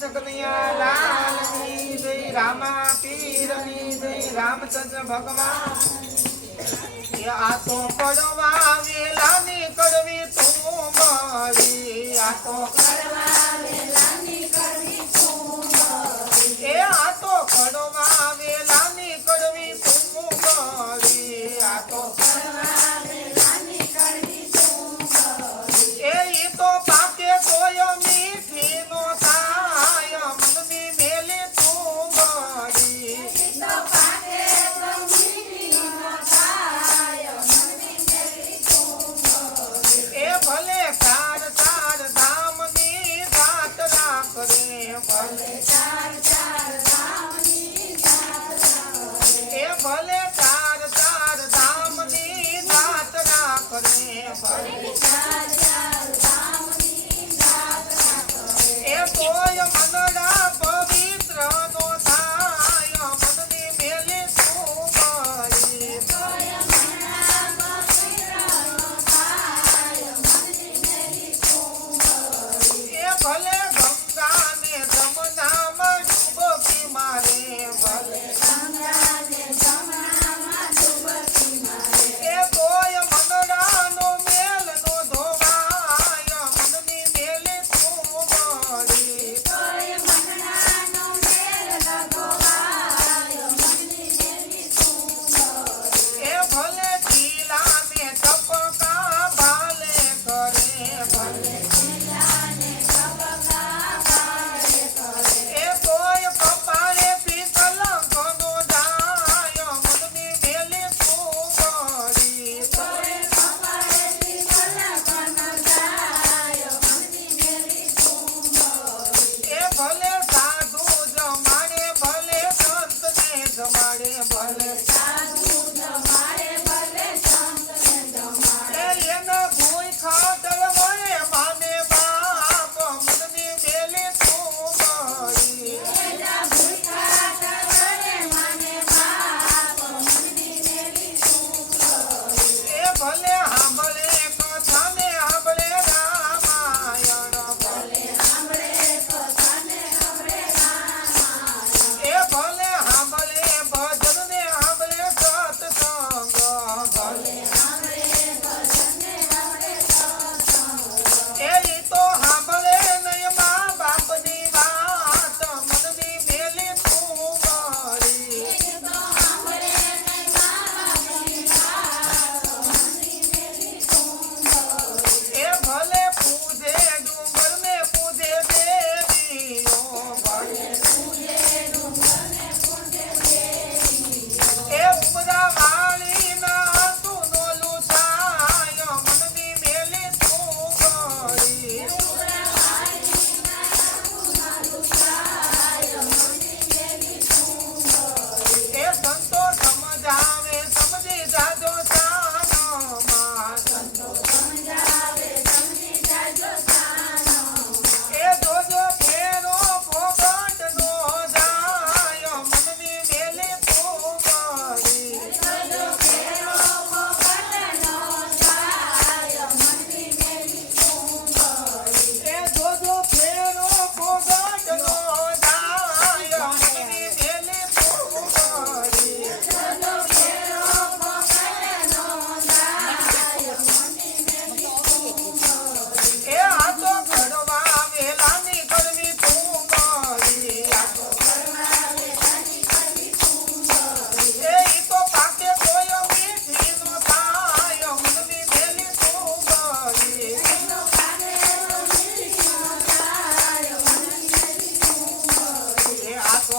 કૃષ્ણ કનૈયા લાલની જય રામા પીરની જય રામચંદ્ર ભગવાન આ તો પડવા વેલા ની કડવી તું મારી આ તો કરવા a Bye.